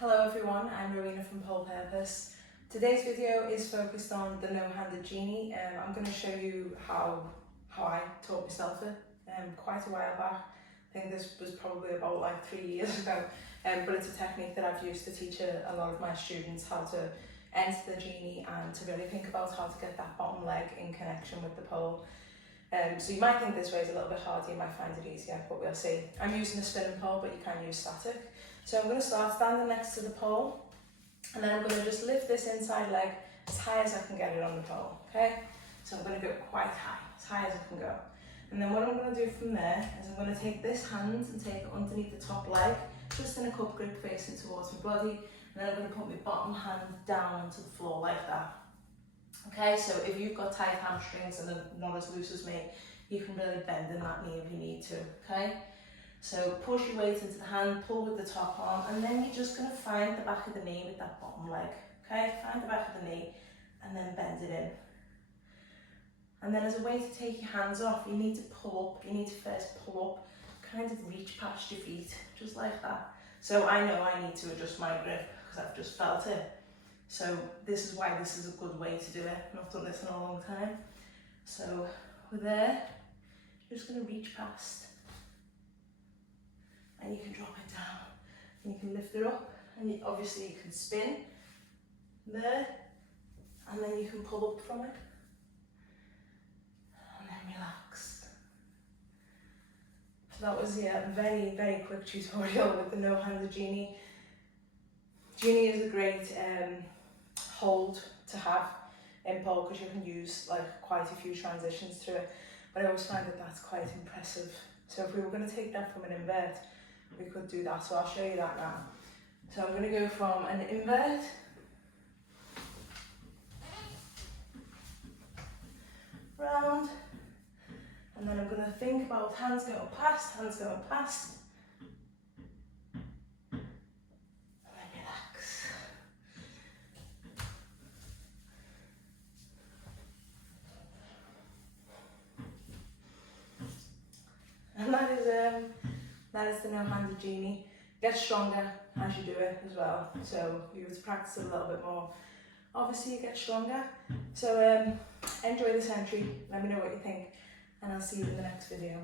Hello everyone, I'm Rowena from Pole Purpose. Today's video is focused on the No Handed Genie. I'm going to show you how I taught myself it quite a while back. I think this was probably about like 3 years ago, but it's a technique that I've used to teach a lot of my students how to enter the genie and to really think about how to get that bottom leg in connection with the pole. So you might think this way is a little bit harder, you might find it easier, but we'll see. I'm using a spinning pole, but you can use static. So I'm going to start standing next to the pole, and then I'm going to just lift this inside leg as high as I can get it on the pole, okay? So I'm going to go quite high as I can go. And then what I'm going to do from there is I'm going to take this hand and take it underneath the top leg, just in a cup grip facing towards my body, and then I'm going to put my bottom hand down onto the floor like that. Okay, so if you've got tight hamstrings and they're not as loose as me, you can really bend in that knee if you need to, okay? So push your weight into the hand, pull with the top arm, and then you're just going to find the back of the knee with that bottom leg, okay? Find the back of the knee and then bend it in. And then as a way to take your hands off, you need to pull up, you need to first pull up, kind of reach past your feet, just like that. So I know I need to adjust my grip because I've just felt it. So this is why this is a good way to do it. I've not done this in a long time. So we're there, you're just going to reach past. And you can drop it down. And you can lift it up. And obviously you can spin there. And then you can pull up from it. And then relax. So that was a very, very quick tutorial with the No Handed Genie. Genie is a great hold to have in pole because you can use like quite a few transitions through it, but I always find that that's quite impressive. So if we were going to take that from an invert, we could do that, so I'll show you that now. So I'm going to go from an invert round, and then I'm going to think about hands going past, and that is the No Handed Genie. Get stronger as you do it as well. So if you were to practice it a little bit more, obviously you get stronger. So enjoy this entry, let me know what you think, and I'll see you in the next video.